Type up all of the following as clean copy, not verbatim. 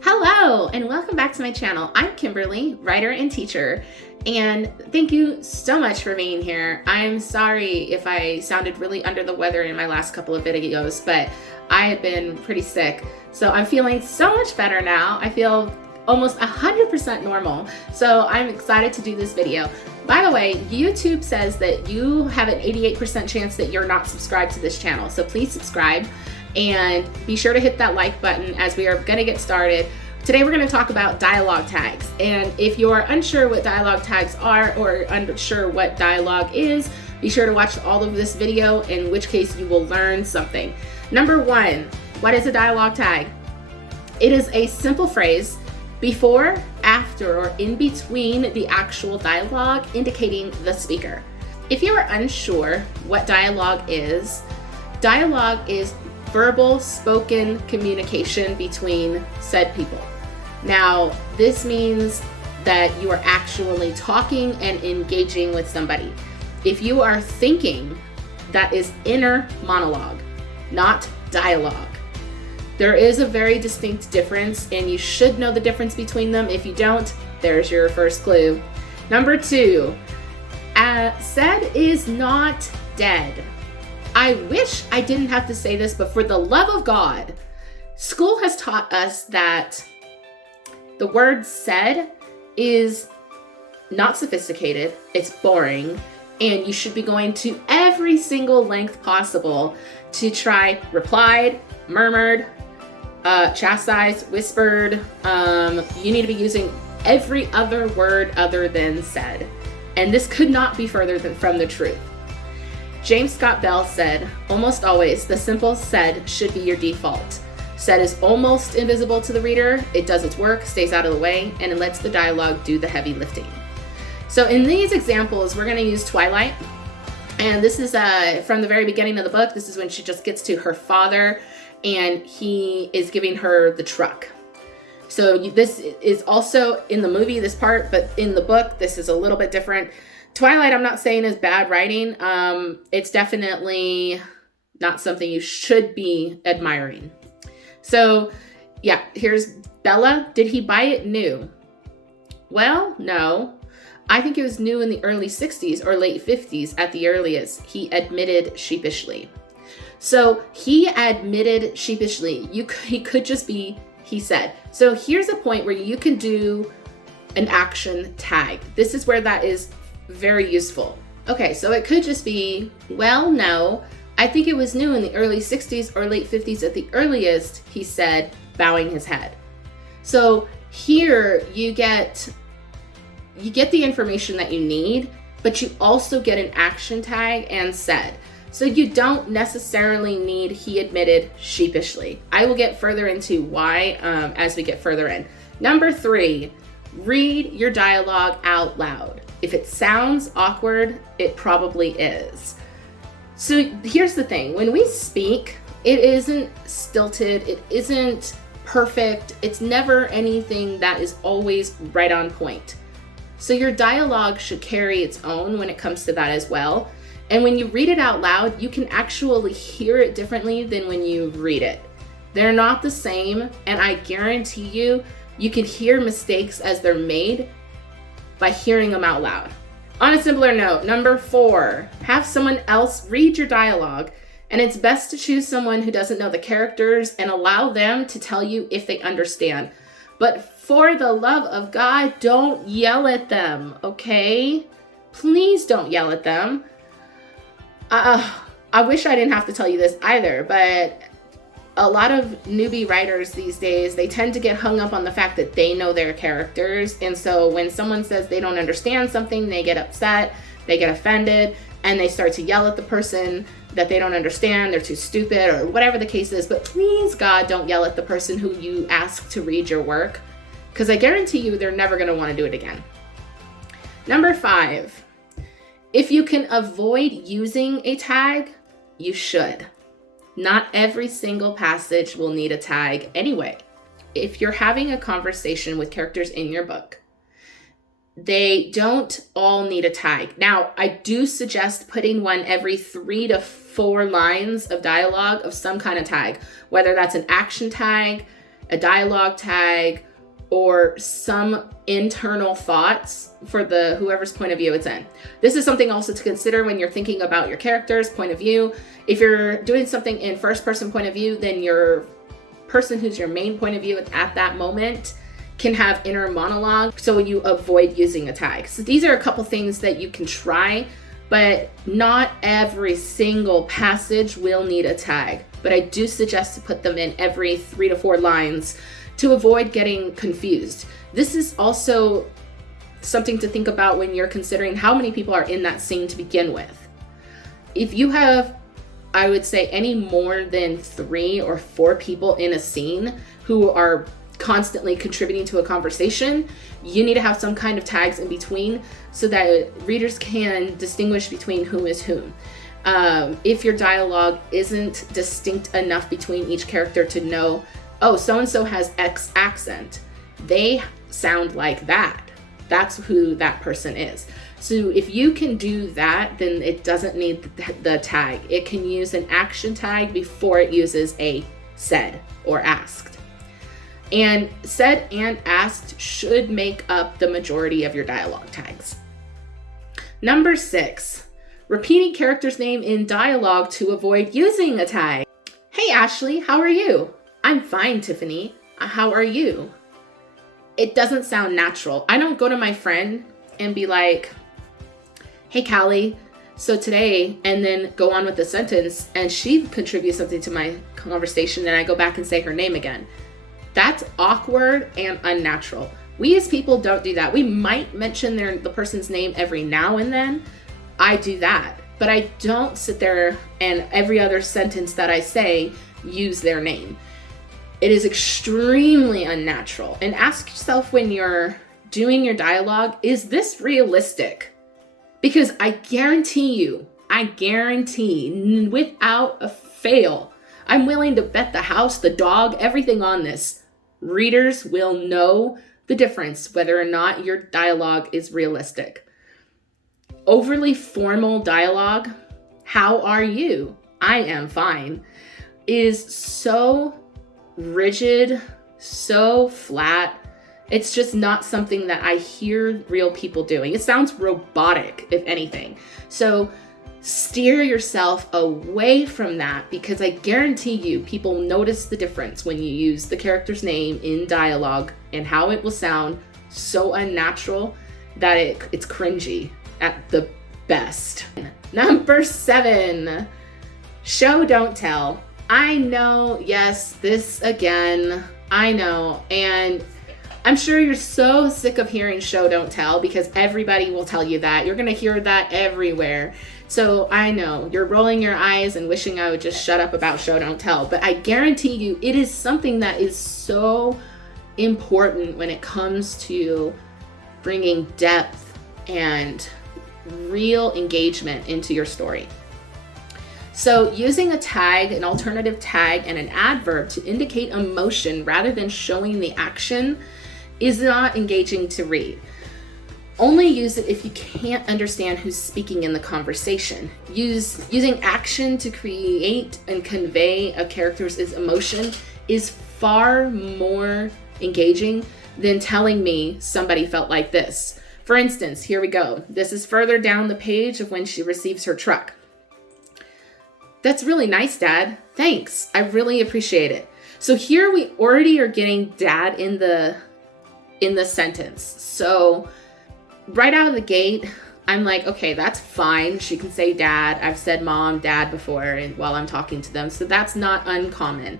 Hello, and welcome back to my channel. I'm Kimberly, writer and teacher, and thank you so much for being here. I'm sorry if I sounded really under the weather in my last couple of videos, but I have been pretty sick, so I'm feeling so much better now. I feel almost 100% normal, so I'm excited to do this video. By the way, YouTube says that you have an 88% chance that you're not subscribed to this channel, so please subscribe. And be sure to hit that like button as we are going to get started. Today we're going to talk about dialogue tags. And if you're unsure what dialogue tags are or unsure what dialogue is, be sure to watch all of this video, in which case you will learn something. Number one, what is a dialogue tag? It is a simple phrase before, after, or in between the actual dialogue indicating the speaker. If you are unsure what dialogue is verbal spoken communication between said people. Now, this means that you are actually talking and engaging with somebody. If you are thinking, that is inner monologue, not dialogue. There is a very distinct difference, and you should know the difference between them. If you don't, there's your first clue. Number two, said is not dead. I wish I didn't have to say this, but for the love of God, school has taught us that the word said is not sophisticated, it's boring, and you should be going to every single length possible to try replied, murmured, chastised, whispered. You need to be using every other word other than said. And this could not be further from the truth. James Scott Bell said, almost always, the simple said should be your default. Said is almost invisible to the reader. It does its work, stays out of the way, and it lets the dialogue do the heavy lifting. So in these examples, we're going to use Twilight. And this is from the very beginning of the book. This is when she just gets to her father, and he is giving her the truck. So this is also in the movie, this part, but in the book, this is a little bit different. Twilight, I'm not saying is bad writing. It's definitely not something you should be admiring. So yeah, here's Bella. Did he buy it new? Well, no. I think it was new in the early 60s or late 50s at the earliest. He admitted sheepishly. So he admitted sheepishly. He could just be, he said. So here's a point where you can do an action tag. This is where that is very useful. Okay, so it could just be, well, no, I think it was new in the early 60s or late 50s at the earliest, he said, bowing his head. So here you get the information that you need, but you also get an action tag and said. So you don't necessarily need he admitted sheepishly. I will get further into why as we get further in. Number three, read your dialogue out loud. If it sounds awkward, it probably is. So here's the thing. When we speak, it isn't stilted. It isn't perfect. It's never anything that is always right on point. So your dialogue should carry its own when it comes to that as well. And when you read it out loud, you can actually hear it differently than when you read it. They're not the same, and I guarantee you can hear mistakes as they're made by hearing them out loud. On a simpler note, number four, have someone else read your dialogue, and it's best to choose someone who doesn't know the characters and allow them to tell you if they understand. But for the love of God, don't yell at them, okay? Please don't yell at them. I wish I didn't have to tell you this either, but a lot of newbie writers these days, they tend to get hung up on the fact that they know their characters. And so when someone says they don't understand something, they get upset, they get offended, and they start to yell at the person that they don't understand, they're too stupid, or whatever the case is. But please, God, don't yell at the person who you ask to read your work, because I guarantee you they're never going to want to do it again. Number five, if you can avoid using a tag, you should. Not every single passage will need a tag anyway. If you're having a conversation with characters in your book, they don't all need a tag. Now, I do suggest putting one every 3 to 4 lines of dialogue of some kind of tag, whether that's an action tag, a dialogue tag, or some internal thoughts for the whoever's point of view it's in. This is something also to consider when you're thinking about your character's point of view. If you're doing something in first person point of view, then your person who's your main point of view at that moment can have inner monologue, so you avoid using a tag. So these are a couple things that you can try, but not every single passage will need a tag. But I do suggest to put them in every 3 to 4 lines to avoid getting confused. This is also something to think about when you're considering how many people are in that scene to begin with. If you have, I would say, any more than 3 or 4 people in a scene who are constantly contributing to a conversation, you need to have some kind of tags in between so that readers can distinguish between whom is whom. If your dialogue isn't distinct enough between each character to know, oh, so-and-so has X accent, they sound like that. That's who that person is. So if you can do that, then it doesn't need the tag. It can use an action tag before it uses a said or asked. And said and asked should make up the majority of your dialogue tags. Number 6, repeating character's name in dialogue to avoid using a tag. Hey Ashley, how are you? I'm fine, Tiffany. How are you? It doesn't sound natural. I don't go to my friend and be like, hey Callie, so today, and then go on with the sentence and she contributes something to my conversation and I go back and say her name again. That's awkward and unnatural. We as people don't do that. We might mention the person's name every now and then. I do that, but I don't sit there and every other sentence that I say use their name. It is extremely unnatural. And ask yourself when you're doing your dialogue, is this realistic? Because I guarantee without a fail, I'm willing to bet the house, the dog, everything on this, readers will know the difference whether or not your dialogue is realistic. Overly formal dialogue, how are you? I am fine, is so rigid, so flat. It's just not something that I hear real people doing. It sounds robotic, if anything. So steer yourself away from that, because I guarantee you people notice the difference when you use the character's name in dialogue and how it will sound so unnatural that it's cringy at the best. Number 7, show don't tell. I know, yes, this again, I know. And I'm sure you're so sick of hearing show don't tell because everybody will tell you that. You're going to hear that everywhere. So I know you're rolling your eyes and wishing I would just shut up about show don't tell, but I guarantee you it is something that is so important when it comes to bringing depth and real engagement into your story. So using a tag, an alternative tag, and an adverb to indicate emotion rather than showing the action is not engaging to read. Only use it if you can't understand who's speaking in the conversation. Using action to create and convey a character's emotion is far more engaging than telling me somebody felt like this. For instance, here we go. This is further down the page of when she receives her truck. That's really nice, Dad. Thanks. I really appreciate it. So here we already are getting dad in the sentence. So right out of the gate, I'm like, okay, that's fine. She can say dad. I've said mom, dad before and while I'm talking to them. So that's not uncommon.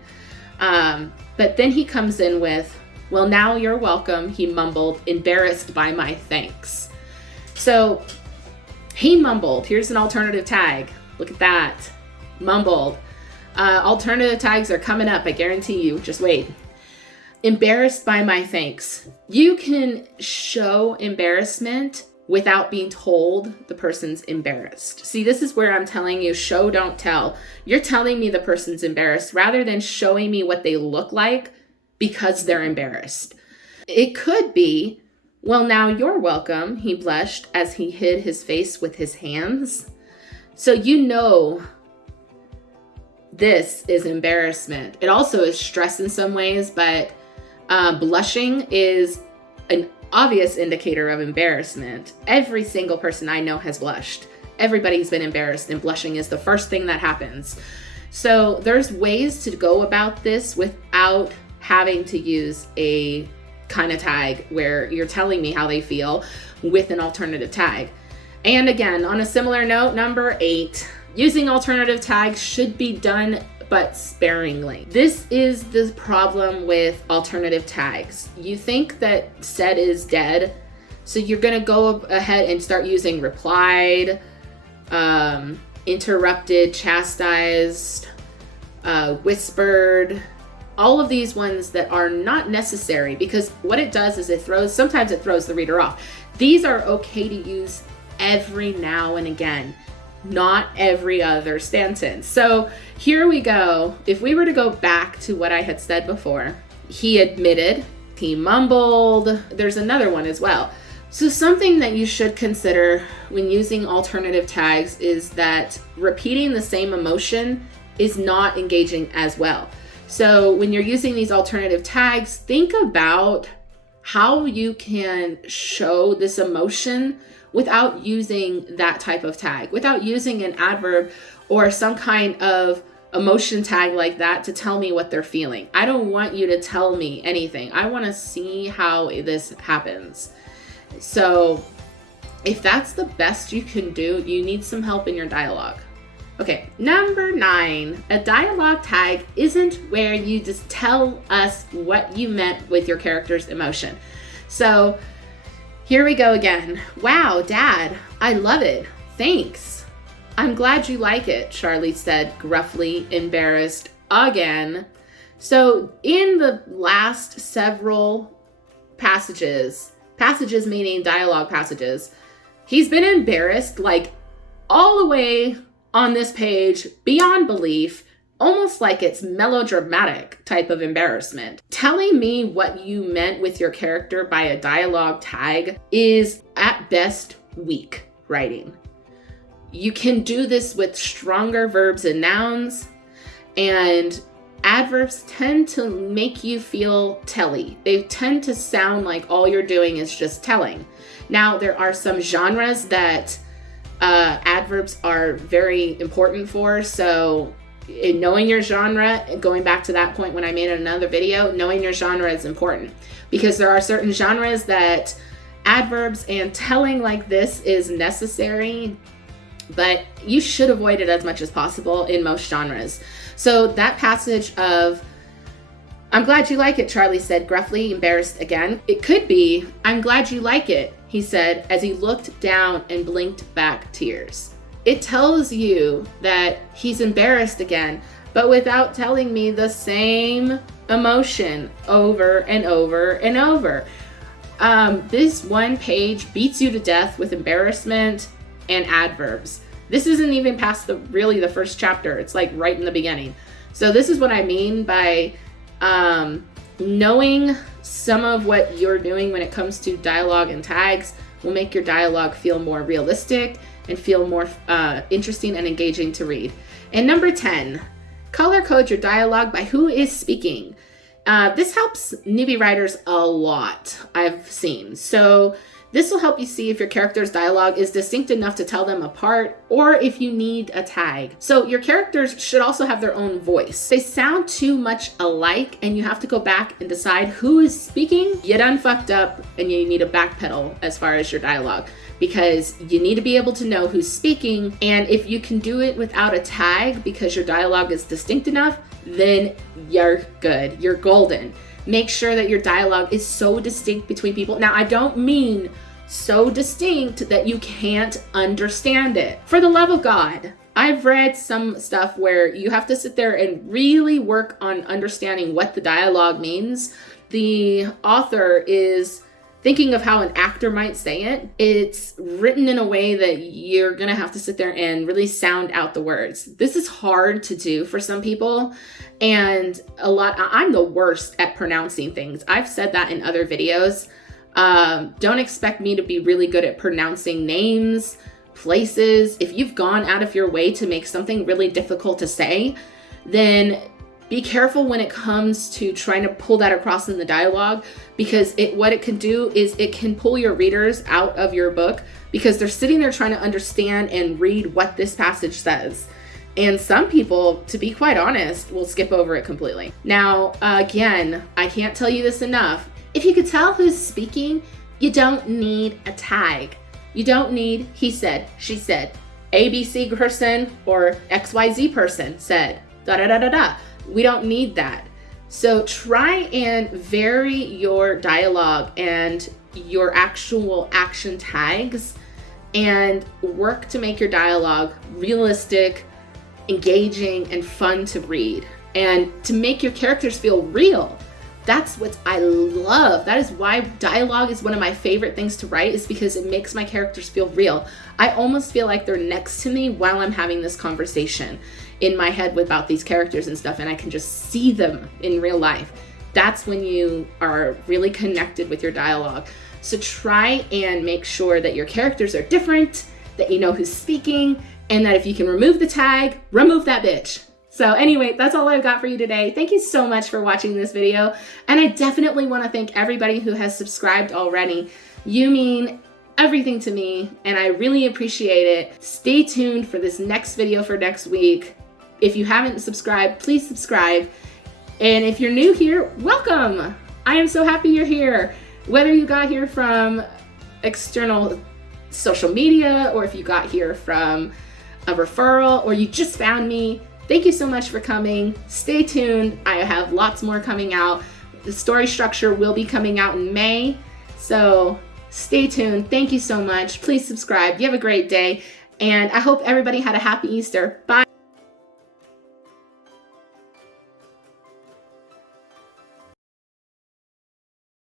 But then he comes in with, well, now you're welcome. He mumbled, embarrassed by my thanks. So he mumbled. Here's an alternative tag. Look at that. Mumbled. Alternative tags are coming up. I guarantee you. Just wait. Embarrassed by my thanks. You can show embarrassment without being told the person's embarrassed. See, this is where I'm telling you, show, don't tell. You're telling me the person's embarrassed rather than showing me what they look like because they're embarrassed. It could be, well, now you're welcome, he blushed as he hid his face with his hands. So you know this is embarrassment. It also is stress in some ways, but Blushing is an obvious indicator of embarrassment. Every single person I know has blushed. Everybody's been embarrassed, and blushing is the first thing that happens. So there's ways to go about this without having to use a kind of tag where you're telling me how they feel with an alternative tag. And again, on a similar note, number 8, using alternative tags should be done but sparingly. This is the problem with alternative tags. You think that said is dead, so you're gonna go ahead and start using replied, interrupted, chastised, whispered, all of these ones that are not necessary, because what it does is sometimes it throws the reader off. These are okay to use every now and again, not every other sentence. So here we go. If we were to go back to what I had said before, he admitted, he mumbled, there's another one as well. So something that you should consider when using alternative tags is that repeating the same emotion is not engaging as well. So when you're using these alternative tags, think about how you can show this emotion without using that type of tag, without using an adverb or some kind of emotion tag like that to tell me what they're feeling. I don't want you to tell me anything. I want to see how this happens. So if that's the best you can do, you need some help in your dialogue. Okay, number 9, a dialogue tag isn't where you just tell us what you meant with your character's emotion. So here we go again. Wow, Dad, I love it. Thanks. I'm glad you like it, Charlie said, gruffly, embarrassed again. So in the last several passages meaning dialogue passages, he's been embarrassed like all the way on this page beyond belief, almost like it's melodramatic type of embarrassment. Telling me what you meant with your character by a dialogue tag is at best weak writing. You can do this with stronger verbs and nouns, and adverbs tend to make you feel telly. They tend to sound like all you're doing is just telling. Now, there are some genres that adverbs are very important for, so in knowing your genre, going back to that point when I made another video, knowing your genre is important, because there are certain genres that adverbs and telling like this is necessary, but you should avoid it as much as possible in most genres. So that passage of, I'm glad you like it, Charlie said, gruffly, embarrassed again. It could be, I'm glad you like it, he said, as he looked down and blinked back tears. It tells you that he's embarrassed again, but without telling me the same emotion over and over and over. This one page beats you to death with embarrassment and adverbs. This isn't even past the first chapter. It's like right in the beginning. So this is what I mean by knowing some of what you're doing when it comes to dialogue and tags will make your dialogue feel more realistic and feel more interesting and engaging to read. And number 10, color code your dialogue by who is speaking. This helps newbie writers a lot, I've seen. So this will help you see if your character's dialogue is distinct enough to tell them apart, or if you need a tag. So your characters should also have their own voice. They sound too much alike, and you have to go back and decide who is speaking. You done fucked up, and you need to backpedal as far as your dialogue, because you need to be able to know who's speaking. And if you can do it without a tag because your dialogue is distinct enough, then you're good. You're golden. Make sure that your dialogue is so distinct between people. Now, I don't mean so distinct that you can't understand it. For the love of God, I've read some stuff where you have to sit there and really work on understanding what the dialogue means. The author is thinking of how an actor might say it. It's written in a way that you're gonna have to sit there and really sound out the words. This is hard to do for some people, and I'm the worst at pronouncing things. I've said that in other videos. Don't expect me to be really good at pronouncing names, places. If you've gone out of your way to make something really difficult to say, then Be careful when it comes to trying to pull that across in the dialogue, because what it can do is it can pull your readers out of your book because they're sitting there trying to understand and read what this passage says. And some people, to be quite honest, will skip over it completely. Now, again, I can't tell you this enough. If you could tell who's speaking, you don't need a tag. You don't need he said, she said, ABC person or XYZ person said, da da da da da. We don't need that. So try and vary your dialogue and your actual action tags and work to make your dialogue realistic, engaging, and fun to read, and to make your characters feel real. That's what I love. That is why dialogue is one of my favorite things to write, is because it makes my characters feel real. I almost feel like they're next to me while I'm having this conversation in my head about these characters and stuff, and I can just see them in real life. That's when you are really connected with your dialogue. So try and make sure that your characters are different, that you know who's speaking, and that if you can remove the tag, remove that bitch. So anyway, that's all I've got for you today. Thank you so much for watching this video. And I definitely want to thank everybody who has subscribed already. You mean everything to me, and I really appreciate it. Stay tuned for this next video for next week. If you haven't subscribed, please subscribe. And if you're new here, welcome. I am so happy you're here. Whether you got here from external social media, or if you got here from a referral, or you just found me, thank you so much for coming. Stay tuned. I have lots more coming out. The story structure will be coming out in May. So stay tuned. Thank you so much. Please subscribe. You have a great day. And I hope everybody had a happy Easter. Bye.